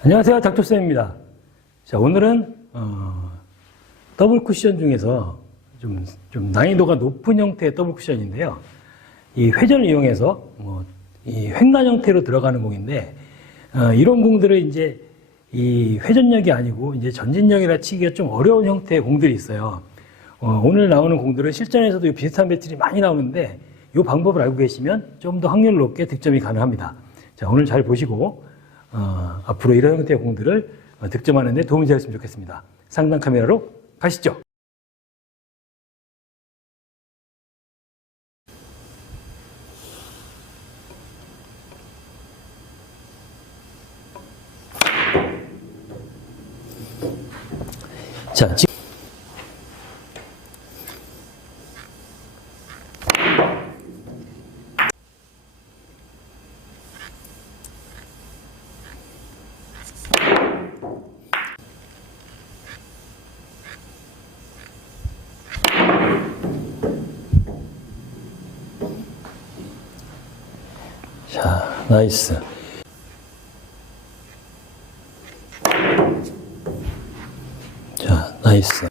안녕하세요. 닥터쌤입니다. 자, 오늘은, 어, 더블 쿠션 중에서 좀, 좀 난이도가 높은 형태의 더블 쿠션인데요. 이 회전을 이용해서, 뭐, 이 횡단 형태로 들어가는 공인데, 어, 이런 공들을 이제 이 회전력이 아니고 이제 전진력이라 치기가 좀 어려운 형태의 공들이 있어요. 어, 오늘 나오는 공들은 실전에서도 이 비슷한 배틀이 많이 나오는데, 이 방법을 알고 계시면 좀 더 확률 높게 득점이 가능합니다. 자, 오늘 잘 보시고, 어, 앞으로 이런 형태의 공들을 어, 득점하는 데 도움이 되었으면 좋겠습니다. 상단 카메라로 가시죠. 자, 지금 자, 나이스. 자, 나이스.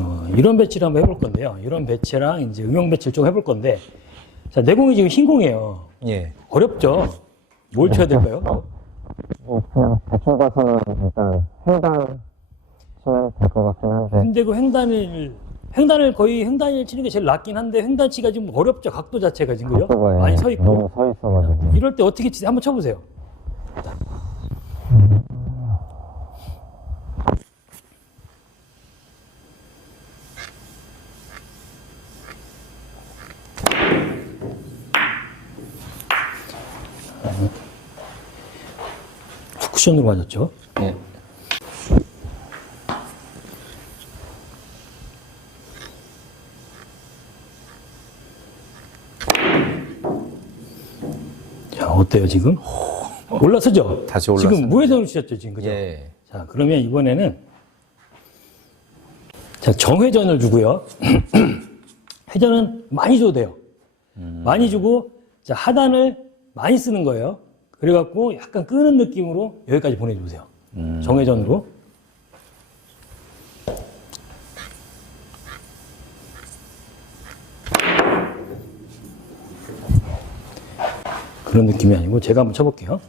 어, 이런 배치를 한번 해볼 건데요. 이런 배치랑 이제 응용 배치를 좀 해볼 건데, 자, 내공이 지금 흰 공이에요. 예. 어렵죠? 뭘 쳐야 될까요? 뭐 그냥 대충 봐서는 일단 횡단 치면 될 것 같긴 한데 근데 그 횡단을, 횡단을 거의 횡단을 치는 게 제일 낫긴 한데, 횡단치가 지금 어렵죠? 각도 자체가 지금, 그죠? 각도가 많이 예, 서 있고. 너무 서 있어가지고 이럴 때 어떻게 치세요? 한번 쳐보세요. 쿠션으로 맞았죠? 예. 어때요, 지금? 올라서죠? 다시 올라섰네. 지금 무회전으로 치셨죠, 지금, 그죠? 예. 자, 그러면 이번에는 자, 정회전을 주고요. 회전은 많이 줘도 돼요. 많이 주고 자, 하단을 많이 쓰는 거예요. 그래갖고 약간 끄는 느낌으로 여기까지 보내주세요. 정회전으로. 그런 느낌이 아니고 제가 한번 쳐볼게요.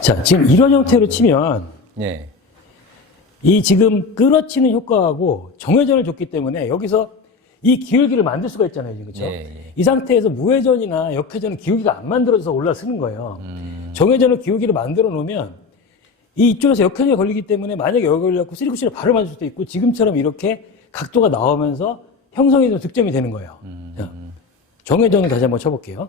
자, 지금 이런 형태로 치면 예. 이 지금 끌어치는 효과하고 정회전을 줬기 때문에 여기서 이 기울기를 만들 수가 있잖아요, 그렇죠? 예, 예. 이 상태에서 무회전이나 역회전은 기울기가 안 만들어져서 올라서는 거예요. 음. 정회전을 기울기를 만들어 놓으면 이 이쪽에서 역회전이 걸리기 때문에 만약에 여기 걸려갖고 쓰리쿠션을 바로 맞을 수도 있고 지금처럼 이렇게 각도가 나오면서 형성이 좀 득점이 되는 거예요. 음. 자, 정회전을 다시 한번 쳐볼게요.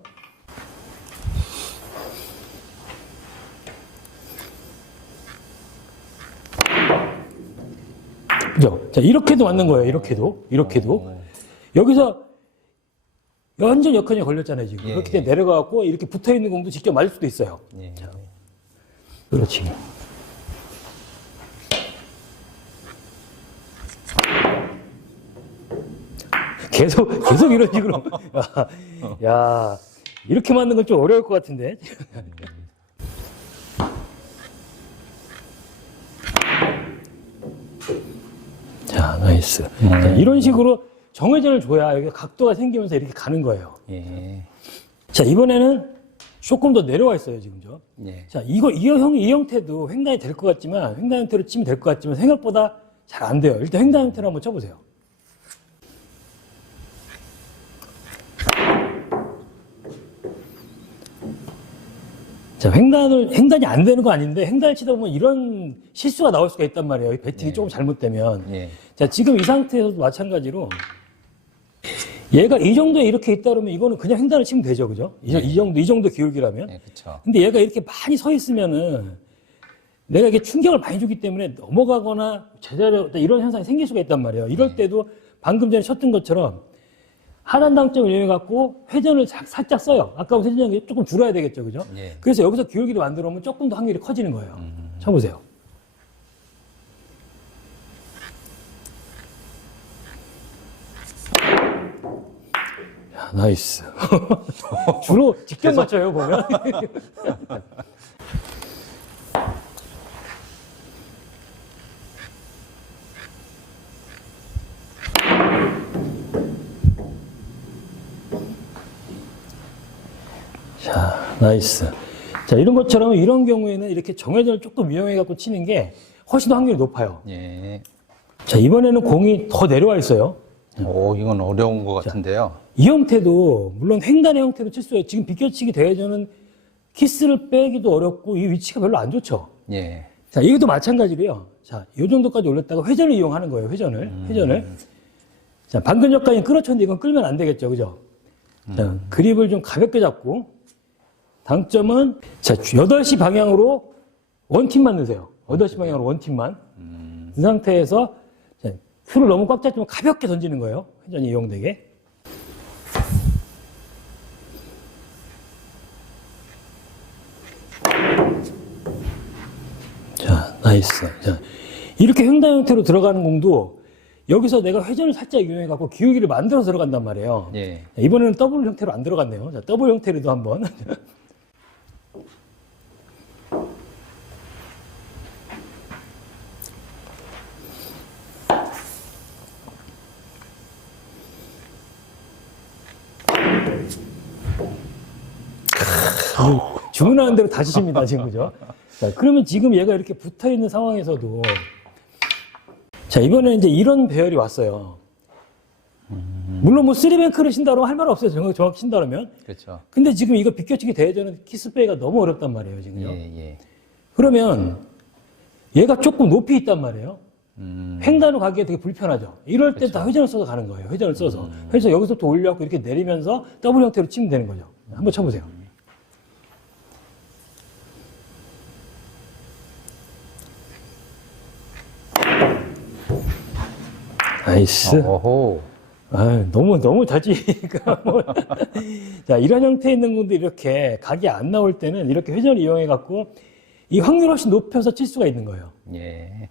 그죠? 자, 이렇게도 맞는 거예요. 이렇게도. 이렇게도. 여기서 완전 역할이 걸렸잖아요, 지금. 예, 그렇기 때문에 내려가갖고 이렇게 붙어 있는 공도 직접 맞을 수도 있어요. 예. 그렇지. 계속, 계속 이런 식으로. 야, 야, 이렇게 맞는 건 좀 어려울 것 같은데. 자, 나이스. 자, 이런 식으로 정회전을 줘야 여기 각도가 생기면서 이렇게 가는 거예요. 예. 자, 이번에는 조금 더 내려와 있어요, 지금 저. 예. 자, 이거, 이 형, 이 형태도 횡단이 될 것 같지만, 횡단 형태로 치면 될 것 같지만, 생각보다 잘 안 돼요. 일단 횡단 형태로 한번 쳐보세요. 자, 횡단을, 횡단이 안 되는 거 아닌데, 횡단을 치다 보면 이런 실수가 나올 수가 있단 말이에요. 배팅이 조금 잘못되면. 예. 자, 지금 이 상태에서도 마찬가지로, 얘가 이 정도에 이렇게 있다 그러면 이거는 그냥 횡단을 치면 되죠. 그죠? 이, 이 정도, 이 정도 기울기라면. 예, 그쵸. 근데 얘가 이렇게 많이 서 있으면은 내가 이게 충격을 많이 주기 때문에 넘어가거나 제자리 이런 현상이 생길 수가 있단 말이에요. 이럴 때도 방금 전에 쳤던 것처럼 하단 당점을 이용해 갖고 회전을 자- 살짝 써요. 아까부터 회전력이 조금 줄어야 되겠죠. 그죠? 예. 그래서 여기서 기울기를 만들어 놓으면 조금 더 확률이 커지는 거예요. 쳐보세요. 야, 나이스. 주로 직접 맞춰요, 보면. 자, 나이스. 자, 이런 것처럼 이런 경우에는 이렇게 정회전을 조금 이용해 갖고 치는 게 훨씬 더 확률이 높아요. 예. 자, 이번에는 공이 더 내려와 있어요. 오, 이건 어려운 것 같은데요. 이 형태도, 물론 횡단의 형태도 칠수 있어요. 지금 비껴치기 대회전은 키스를 빼기도 어렵고 이 위치가 별로 안 좋죠. 예. 자, 이것도 마찬가지로요. 자, 요 정도까지 올렸다가 회전을 이용하는 거예요. 회전을. 회전을. 자, 방금 전까지 끌어쳤는데 이건 끌면 안 되겠죠. 그죠? 자, 그립을 좀 가볍게 잡고 당점은 자, 8시 방향으로 원팀만 넣으세요. 8시 방향으로 원팀만. 이 상태에서 자, 풀을 너무 꽉 잡지만 가볍게 던지는 거예요. 회전이 이용되게. 자, 나이스. 자, 이렇게 횡단 형태로 들어가는 공도 여기서 내가 회전을 살짝 이용해 갖고 기울기를 만들어서 들어간단 말이에요. 예. 자, 이번에는 더블 형태로 안 들어갔네요. 자, 더블 형태로도 한번. 주문하는 대로 다 치십니다, 지금 그죠? 자, 그러면 지금 얘가 이렇게 붙어 있는 상황에서도 자, 이번에 이제 이런 배열이 왔어요. 물론 뭐 쓰리뱅크를 신다고 할말 없어요. 정확히, 정확히 신다 그러면. 그렇죠. 근데 지금 이거 비껴치기 대회전은 키스베이가 너무 어렵단 말이에요, 지금요. 예, 예. 그러면 얘가 조금 높이 있단 말이에요. 음, 횡단으로 가기가 되게 불편하죠. 이럴 때 다 회전을 써서 가는 거예요. 회전을 써서. 그래서 여기서부터 올려갖고 이렇게 내리면서 더블 형태로 치면 되는 거죠. 한번 쳐보세요. 나이스. 오호. 아, 너무 너무 잘 치니까 뭐. 자 이런 형태 있는 분들 이렇게 각이 안 나올 때는 이렇게 회전을 이용해 갖고 이 확률 훨씬 높여서 칠 수가 있는 거예요. 예.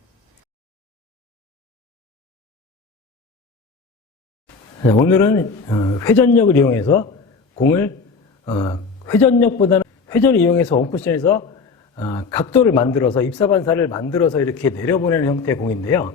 오늘은 어, 회전력을 이용해서 공을 어, 회전력보다는 회전을 이용해서 원쿠션에서 어, 각도를 만들어서 입사 반사를 만들어서 이렇게 내려보내는 형태의 공인데요.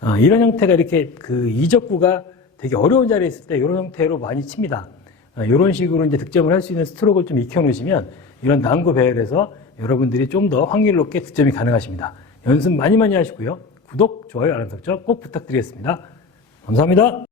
어, 이런 형태가 이렇게 그 이적구가 되게 어려운 자리에 있을 때 이런 형태로 많이 칩니다. 어, 이런 식으로 이제 득점을 할 수 있는 스트로크를 좀 익혀 놓으시면 이런 난구 배열에서 여러분들이 좀 더 확률 높게 득점이 가능하십니다. 연습 많이 많이 하시고요. 구독, 좋아요, 알람 설정 꼭 부탁드리겠습니다. 감사합니다.